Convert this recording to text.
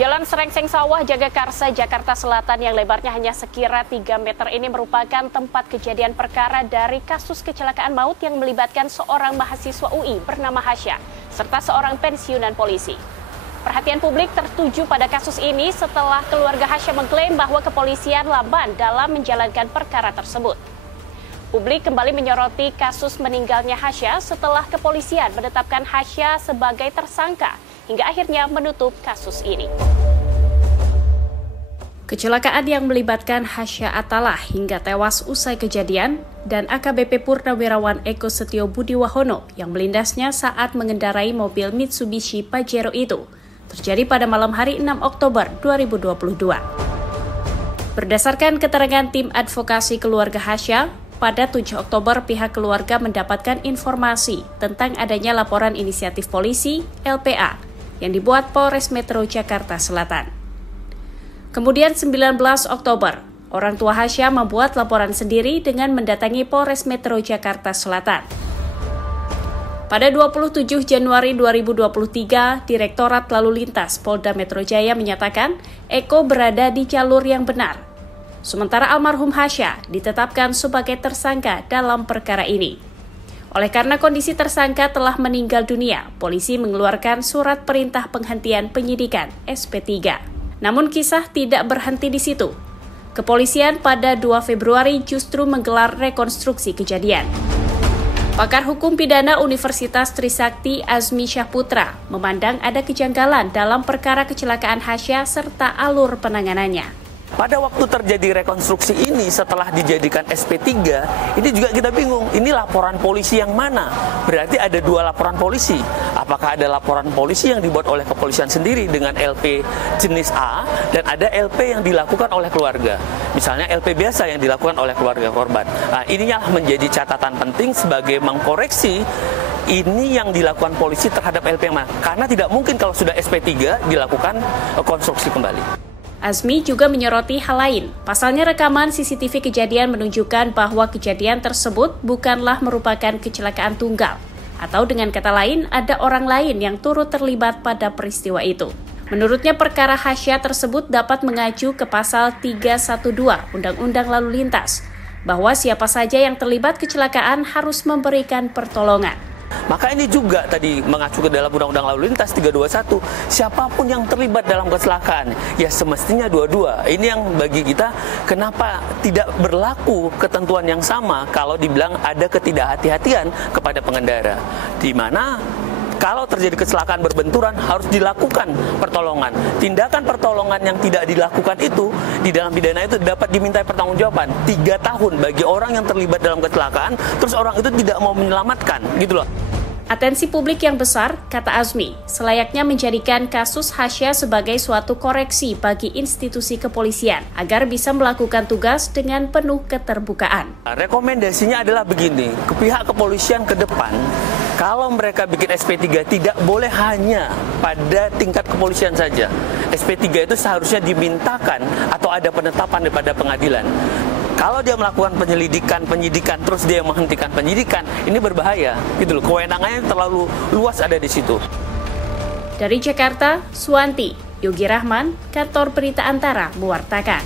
Jalan Serengseng Sawah, Jagakarsa, Jakarta Selatan yang lebarnya hanya sekira 3 meter ini merupakan tempat kejadian perkara dari kasus kecelakaan maut yang melibatkan seorang mahasiswa UI bernama Hasya, serta seorang pensiunan polisi. Perhatian publik tertuju pada kasus ini setelah keluarga Hasya mengklaim bahwa kepolisian lamban dalam menjalankan perkara tersebut. Publik kembali menyoroti kasus meninggalnya Hasya setelah kepolisian menetapkan Hasya sebagai tersangka hingga akhirnya menutup kasus ini. Kecelakaan yang melibatkan Hasya Atalah hingga tewas usai kejadian dan AKBP Purnawirawan Eko Setio Budiwahono yang melindasnya saat mengendarai mobil Mitsubishi Pajero itu terjadi pada malam hari 6 Oktober 2022. Berdasarkan keterangan tim advokasi keluarga Hasya, pada 7 Oktober pihak keluarga mendapatkan informasi tentang adanya laporan inisiatif polisi LPA yang dibuat Polres Metro Jakarta Selatan. Kemudian 19 Oktober, orang tua Hasya membuat laporan sendiri dengan mendatangi Polres Metro Jakarta Selatan. Pada 27 Januari 2023, Direktorat Lalu Lintas Polda Metro Jaya menyatakan Eko berada di jalur yang benar. Sementara almarhum Hasya ditetapkan sebagai tersangka dalam perkara ini. Oleh karena kondisi tersangka telah meninggal dunia, polisi mengeluarkan surat perintah penghentian penyidikan SP3. Namun kisah tidak berhenti di situ. Kepolisian pada 2 Februari justru menggelar rekonstruksi kejadian. Pakar Hukum Pidana Universitas Trisakti Azmi Syahputra memandang ada kejanggalan dalam perkara kecelakaan Hasya serta alur penanganannya. Pada waktu terjadi rekonstruksi ini setelah dijadikan SP3, ini juga kita bingung, ini laporan polisi yang mana? Berarti ada 2 laporan polisi. Apakah ada laporan polisi yang dibuat oleh kepolisian sendiri dengan LP jenis A, dan ada LP yang dilakukan oleh keluarga. Misalnya LP biasa yang dilakukan oleh keluarga korban. Nah, inilah menjadi catatan penting sebagai mengkoreksi ini yang dilakukan polisi terhadap LP yang mana. Karena tidak mungkin kalau sudah SP3 dilakukan konstruksi kembali. Azmi juga menyoroti hal lain. Pasalnya rekaman CCTV kejadian menunjukkan bahwa kejadian tersebut bukanlah merupakan kecelakaan tunggal. Atau dengan kata lain, ada orang lain yang turut terlibat pada peristiwa itu. Menurutnya perkara Hasya tersebut dapat mengacu ke pasal 312 Undang-Undang Lalu Lintas, bahwa siapa saja yang terlibat kecelakaan harus memberikan pertolongan. Maka ini juga tadi mengacu ke dalam Undang-Undang Lalu Lintas 321, siapapun yang terlibat dalam kecelakaan, ya semestinya dua-dua. Ini yang bagi kita, kenapa tidak berlaku ketentuan yang sama kalau dibilang ada ketidakhati-hatian kepada pengendara. Di mana kalau terjadi kecelakaan berbenturan harus dilakukan pertolongan. Tindakan pertolongan yang tidak dilakukan itu di dalam pidana itu dapat dimintai pertanggungjawaban 3 tahun bagi orang yang terlibat dalam kecelakaan, terus orang itu tidak mau menyelamatkan, gitu loh. Atensi publik yang besar, kata Azmi, selayaknya menjadikan kasus Hasya sebagai suatu koreksi bagi institusi kepolisian agar bisa melakukan tugas dengan penuh keterbukaan. Rekomendasinya adalah begini, ke pihak kepolisian ke depan, kalau mereka bikin SP3 tidak boleh hanya pada tingkat kepolisian saja. SP3 itu seharusnya dimintakan atau ada penetapan daripada pengadilan. Kalau dia melakukan penyidikan, terus dia menghentikan penyidikan, ini berbahaya, gitu loh. Kewenangannya terlalu luas ada di situ. Dari Jakarta, Suwanti, Yogi Rahman, Kantor Berita Antara mewartakan.